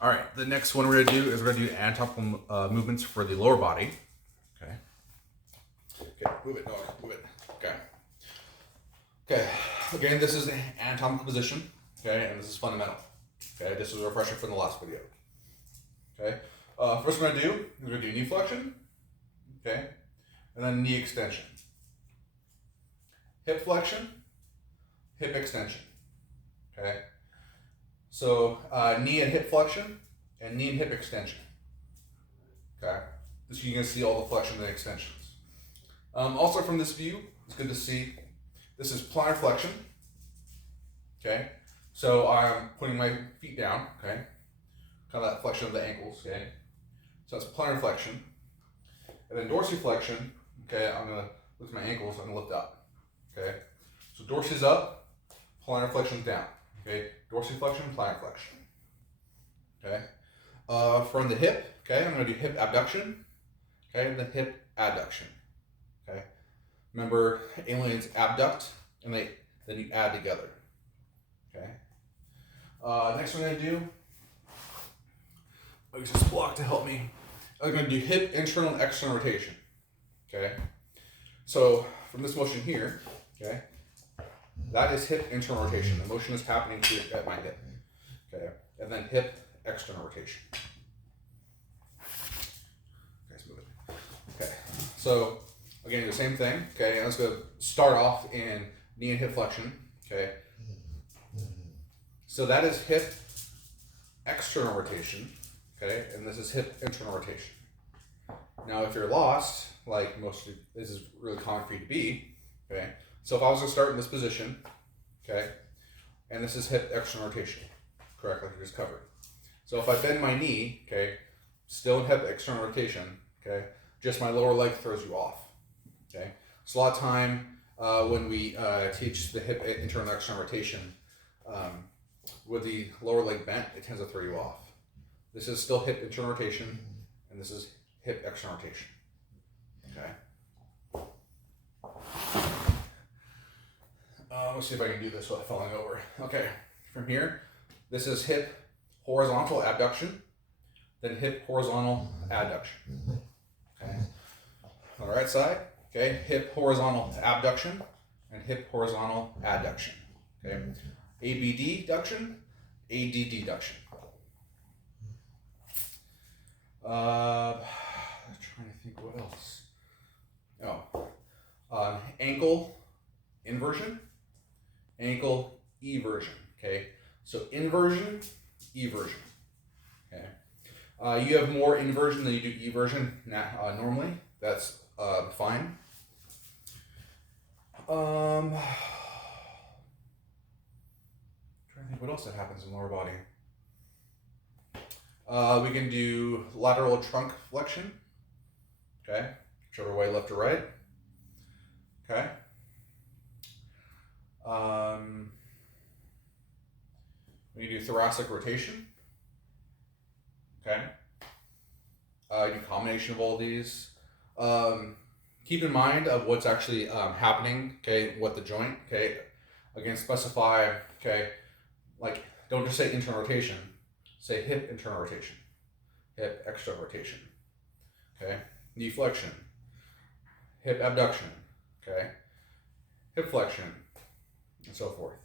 All right, the next one we're gonna do is we're gonna do anatomical movements for the lower body. Okay. Okay, move it, dog, move it. Okay. Okay, again, this is an anatomical position, okay, and this is fundamental. Okay, this is a refresher from the last video. Okay, first we're gonna do is we're gonna do knee flexion, okay, and then knee extension. Hip flexion, hip extension, okay. So knee and hip flexion, and knee and hip extension, okay. So you can see all the flexion and extensions. Also from this view, it's good to see, this is plantar flexion, okay. So I'm putting my feet down, okay, kind of that flexion of the ankles, okay. So that's plantar flexion. And then dorsiflexion, okay, I'm gonna lift my ankles, I'm gonna lift up, okay. So dorsi's up, plantar flexion's down, okay. Dorsiflexion, plantar flexion, okay. From the hip, okay, I'm gonna do hip abduction, okay, and then hip adduction, okay. Remember, aliens abduct, and then you add together, okay. Next we're gonna do, I'll use this block to help me. I'm gonna do hip internal and external rotation, okay. So from this motion here, okay, that is hip internal rotation. The motion is happening here at my hip, okay, and then hip external rotation. Guys, move it. Okay, so again, the same thing. Okay, and let's go start off in knee and hip flexion. Okay, so that is hip external rotation. Okay, and this is hip internal rotation. Now, if you're lost, like most of this is really common for you to be. Okay, so if I was to start in this position, okay, and this is hip external rotation, correct, like we just covered. So if I bend my knee, okay, still in hip external rotation, okay, just my lower leg throws you off. Okay, so a lot of time when we teach the hip internal and external rotation, with the lower leg bent, it tends to throw you off. This is still hip internal rotation, and this is hip external rotation. Okay. Let's see if I can do this without falling over. Okay, from here, this is hip horizontal abduction, then hip horizontal adduction. Okay. On the right side, okay, hip horizontal abduction and hip horizontal adduction. Okay, ABD duction, ADD duction. Trying to think what else. Ankle inversion, ankle eversion. Okay, so inversion, eversion. Okay, you have more inversion than you do eversion normally. That's fine. Trying to think what else that happens in the lower body. We can do lateral trunk flexion, okay, whichever way, left or right, okay. We do thoracic rotation, okay. You do a combination of all these. Keep in mind of what's actually happening, okay, what the joint, okay. Again, specify, okay, like don't just say internal rotation. Say hip internal rotation, hip external rotation, okay? Knee flexion, hip abduction, okay? Hip flexion, and so forth.